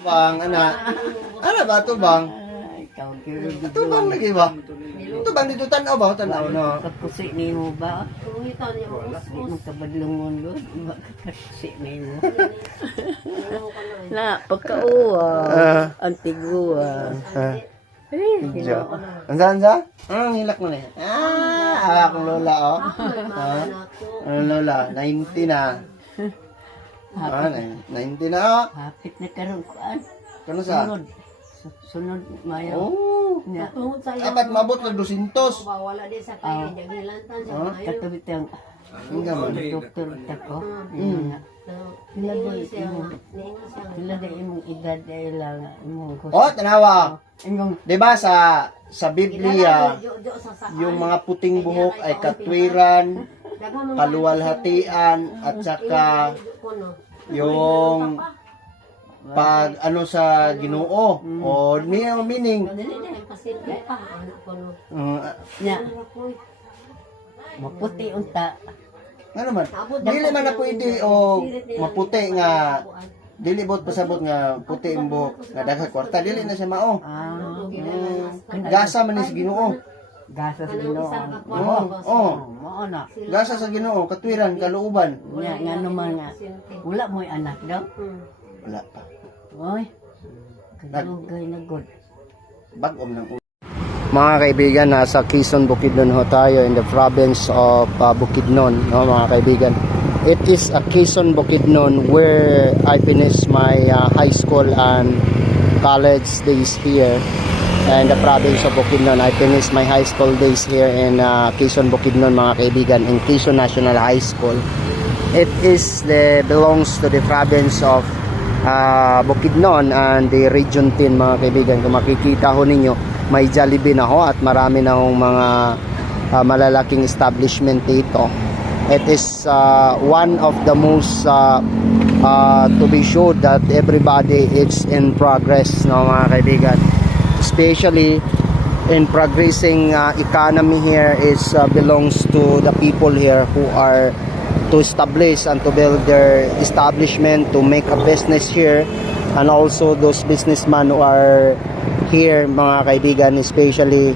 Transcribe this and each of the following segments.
Bang, anak. Ano ba ito bang? Ikaw, Ito bang lagi ba? Ito bang dito tanaw ba? Tanaw no? kapusi ni mo ba? Di mo kabadlong mo doon. Kapusi ni mo. Na, pagkauwa. Antigua. Jo. Ansan sa? Ang hilak mo na. Akong lola oh. Ang lola, 90 na. 90 na oh. Hapit na karon kuan. Kano sa? Sunod mayo. Oh. Nya. Dapat mabot na 200. Wala din sa kaya jagilantan sa mayo. Katabi tayong Ang gaman. doktor tako. Pila da imong edad ay lang imong Oh, tanawa. imong 'Di ba sa Biblia, yung mga puting buhok ay katwiran, kaluwalhatian at saka yung pag ano sa Ginoo o niyang meaning nya maputi unta. ano man dili man na pwede o maputi nga dili bot pasabot nga puti ang buhok nga daghang kwarta dili na siya mao gasa man ni sa Ginoo Gasa sa Ginoo. Mao na. gasa sa Ginoo katwiran kaluuban Nya nga naman nga wala mo'y anak daw. wala pa Oy. Kadugay na god. bagom lang. Mga kaibigan, nasa Quezon, Bukidnon ho tayo in the province of Bukidnon, no, mga kaibigan. It is a Quezon, Bukidnon where I finished my high school and college days here. And the province of Bukidnon, I finished my high school days here in Quezon, Bukidnon, mga kaibigan, in Quezon National High School. It belongs to the province of Bukidnon and the Region 10, mga kaibigan. Kung makikita ho ninyo, may Jollibee na ho at marami na hong mga malalaking establishment dito. It is one of the most to be sure that everybody is in progress, no, mga kaibigan. Especially in progressing economy here is belongs to the people here who are to establish and to build their establishment, to make a business here, and also those businessmen who are here, mga kaibigan, especially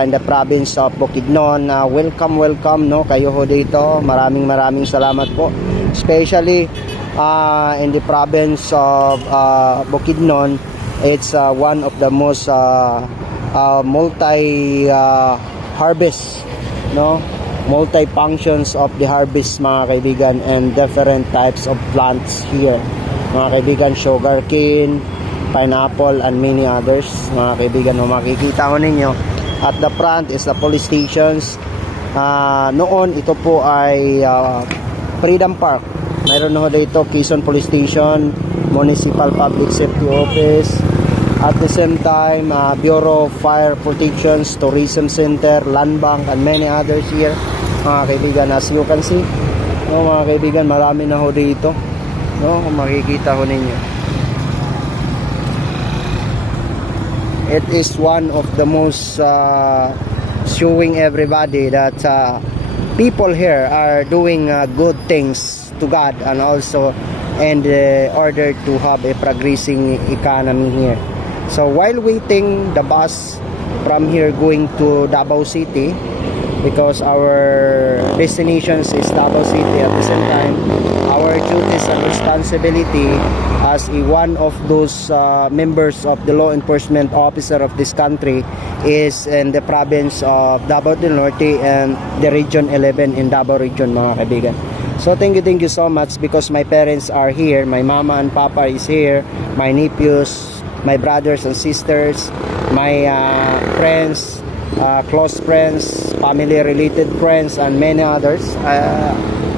in the province of Bukidnon. Welcome no, kayo ho dito. Maraming salamat po, especially in the province of Bukidnon. It's one of the most multi harvest, no, multi-functions of the harvest, mga kaibigan, and different types of plants here, mga kaibigan. Sugarcane, pineapple, and many others, mga kaibigan. Makikita ko ninyo at the front is the police stations. Noon ito po ay Freedom Park. Mayroon ho dito Quezon Police Station, Municipal Public Safety Office, at the same time Bureau of Fire Protections, Tourism Center, Land Bank, and many others here, mga kaibigan. As you can see, no, mga kaibigan, marami na ho dito, no, kung makikita ho ninyo. It is one of the most showing everybody that people here are doing good things to God, and also in order to have a progressing economy here. So while waiting the bus from here going to Davao City, because our destinations is Davao City, at the same time our duties and responsibility as one of those members of the law enforcement officer of this country is in the province of Davao del Norte and the Region 11 in Davao Region, mga kaibigan. So thank you so much, because my parents are here, my mama and papa is here, my nephews, my brothers and sisters, my friends, close friends, family related friends, and many others.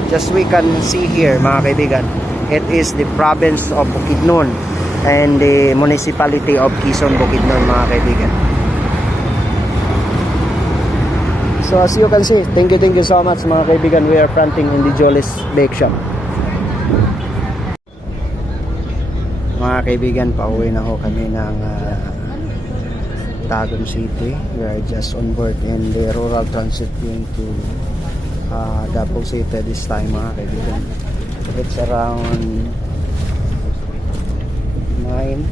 Just we can see here, mga kaibigan, it is the province of Bukidnon and the municipality of Quezon, Bukidnon, mga kaibigan. So as you can see, thank you so much, mga kaibigan. We are fronting in the Jolly's Bake Shop. Mga kaibigan, pauwi na ho kami ng Tagum City. We are just on board in the rural transit going to Davao City this time, mga kaibigan. It's around 9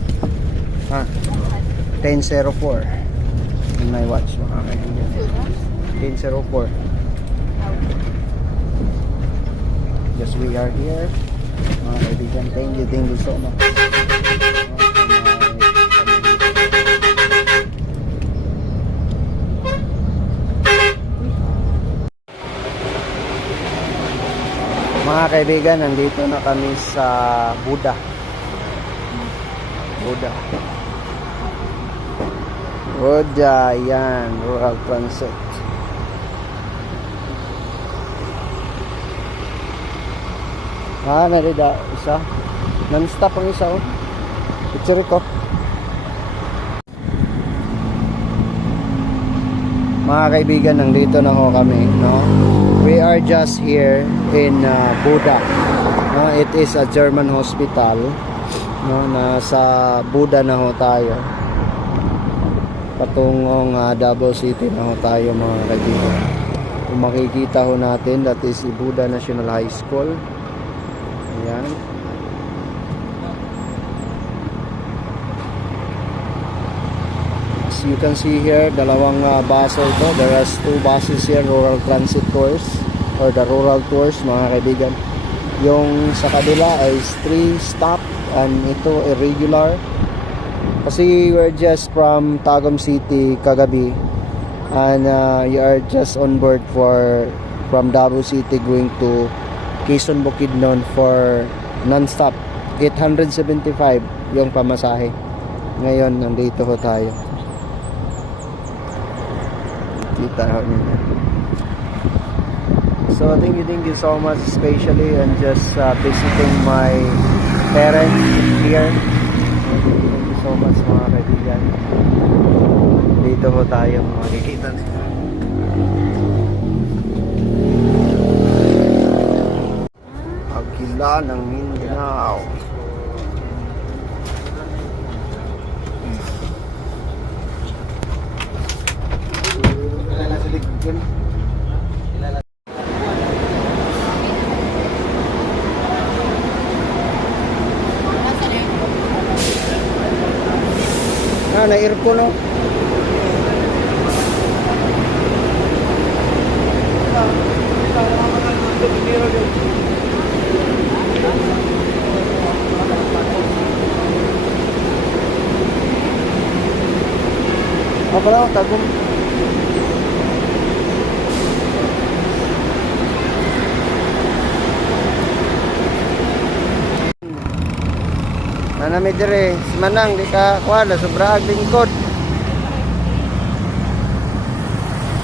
10:04 in my watch, mga kaibigan. 10:04. Yes, we are here, mga kaibigan. Thank you so much. Mga kaibigan, nandito na kami sa Buda. Yan, Rural Transit. Narida isa. Non-stop ang isa, oh. Picture ko. Mga kaibigan, nandito na ho kami, no? We are just here in Buda. No, it is a German hospital. No, nasa Buda na ho tayo. Patungong Davao City na ho tayo, mga kaibigan. Kung makikita ho natin, that is Buda National High School. Ayan. As you can see here, dalawang bus ito. There are 2 buses here, rural transit tours or the rural tours, mga kaibigan. Yung sa kabila is 3 stop and ito irregular. Kasi we're just from Tagum City kagabi and you are just on board from Davao City going to Quezon Bukidnon for non-stop. 875 yung pamasahe. Ngayon nandito ho tayo. Kita ho nyo. So thank you so much, especially and just visiting my parents here. Thank you so much, mga kaibigan. Dito ho tayo, makikita nila. Agila ng Mindanao. Na-aircon, no? Apa lang, Tagum. Nanami dire, manang di ka kuala sobra ag lingkod.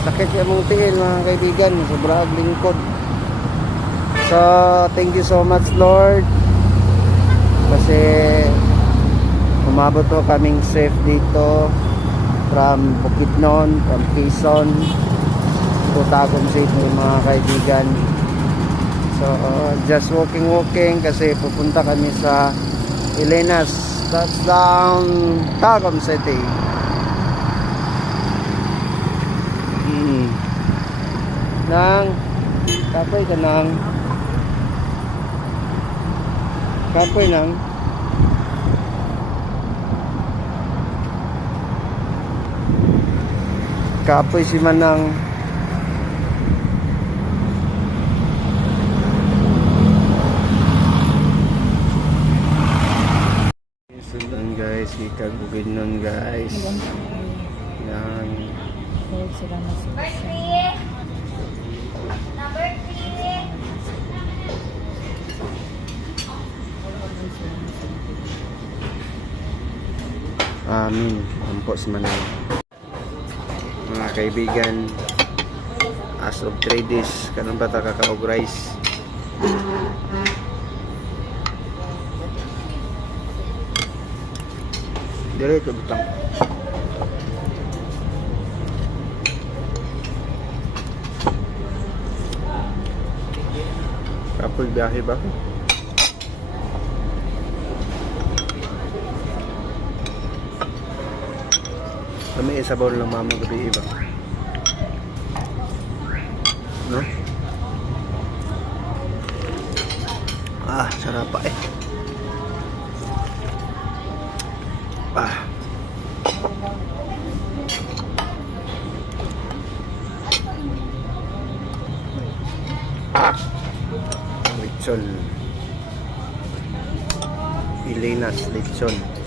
Sakit ya mong tiil, mga kaibigan, sobra ag lingkod. So, thank you so much, Lord. Kasi umabot ho kaming safe dito from Bukidnon, from Quezon to Tagum City, mga kaibigan. So, just walking kasi pupunta kami sa Elenas, that's down Tagum City. Nang kapoy ka nang kapoy si Manang. Sudan guys, ikag Bukidnon guys. Yan. Amin. Ampo si Manang. Mga kaibigan, as of 3 days, kanon ba ta kakaog rice? Diretso butang. Kapag biyahe ba? Kami isabaw lang mama gabi iba. No? Sarap pa eh. Lechon. Elena's lechon.